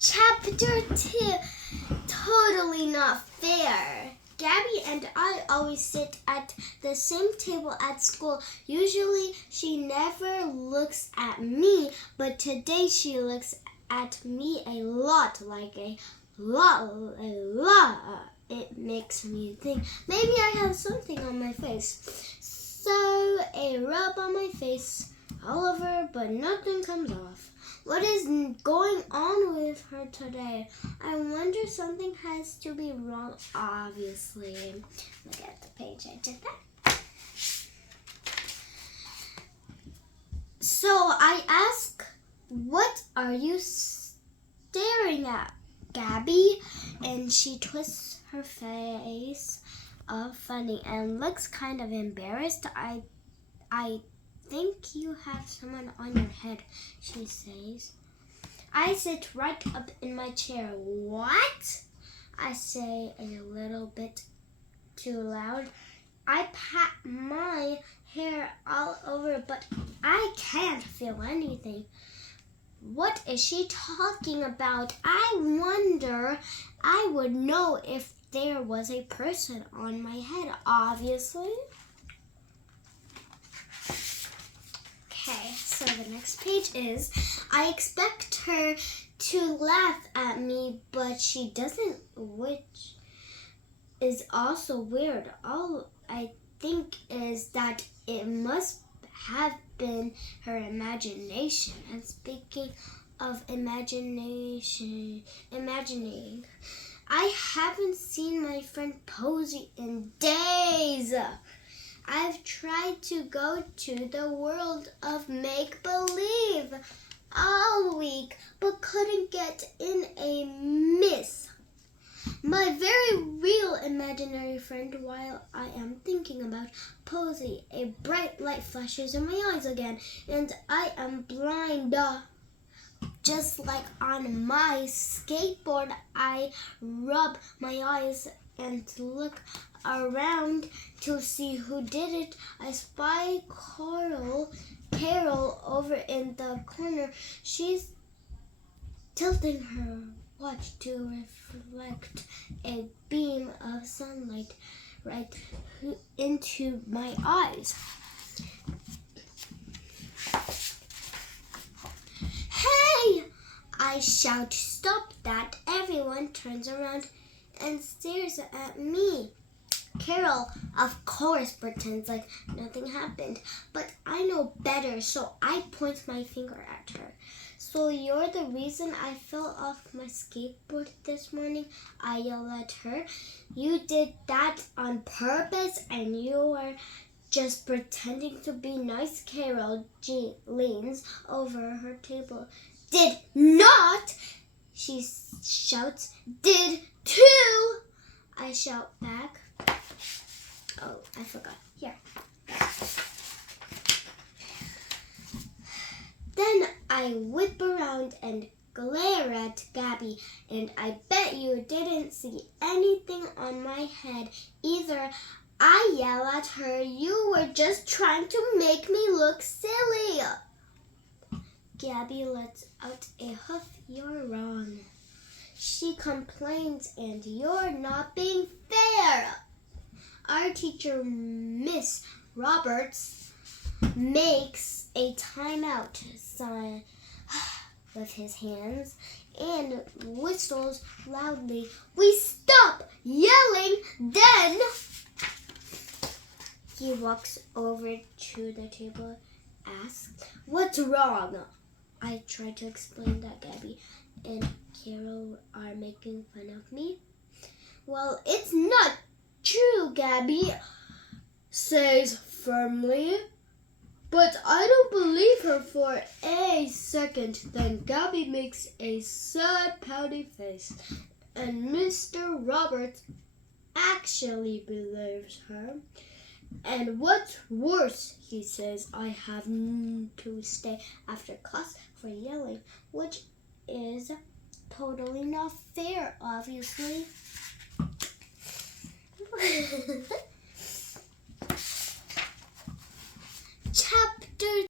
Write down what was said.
Chapter 2, Totally Not Fair. Gabby and I always sit at the same table at school. Usually she never looks at me, but today she looks at me a lot, a lot. It makes me think maybe I have something on my face. So a rub on my face all over, but nothing comes off. What is going on with her today? I wonder something has to be wrong, obviously. Look at the page I did that. So I ask, what are you staring at, Gabby? And she twists her face funny and looks kind of embarrassed. I think you have someone on your head, she says. I sit right up in my chair. What? I say a little bit too loud. I pat my hair all over, but I can't feel anything. What is she talking about? I wonder. I would know if there was a person on my head, obviously. Okay, so the next page is, I expect her to laugh at me, but she doesn't, which is also weird. All I think is that it must have been her imagination. And speaking of imagining, I haven't seen my friend Posy in days. I've tried to go to the world of make-believe all week, but couldn't get in a miss. My very real imaginary friend, while I am thinking about Posy, a bright light flashes in my eyes again, and I am blind. Just like on my skateboard, I rub my eyes and look around to see who did it. I spy Carol over in the corner. She's tilting her watch to reflect a beam of sunlight right into my eyes. Hey! I shout, stop that. Everyone turns around and stares at me. Carol, of course, pretends like nothing happened, but I know better, so I point my finger at her. So you're the reason I fell off my skateboard this morning? I yell at her. You did that on purpose, and you were just pretending to be nice. Carol leans over her table. Did not, she shouts. Did too, I shout back. Oh, I forgot. Here. Then I whip around and glare at Gabby, and I bet you didn't see anything on my head either. I yell at her, you were just trying to make me look silly. Gabby lets out a huff. You're wrong, she complains, and you're not being fair. Our teacher, Miss Roberts, makes a timeout sign with his hands and whistles loudly. We stop yelling, then he walks over to the table, asks, what's wrong? I try to explain that Gabby and Carol are making fun of me. Well, it's not true, Gabby says firmly. But I don't believe her for a second. Then Gabby makes a sad, pouty face, and Mr. Roberts actually believes her. And what's worse, he says, I have to stay after class for yelling, which is totally not fair, obviously. Chapter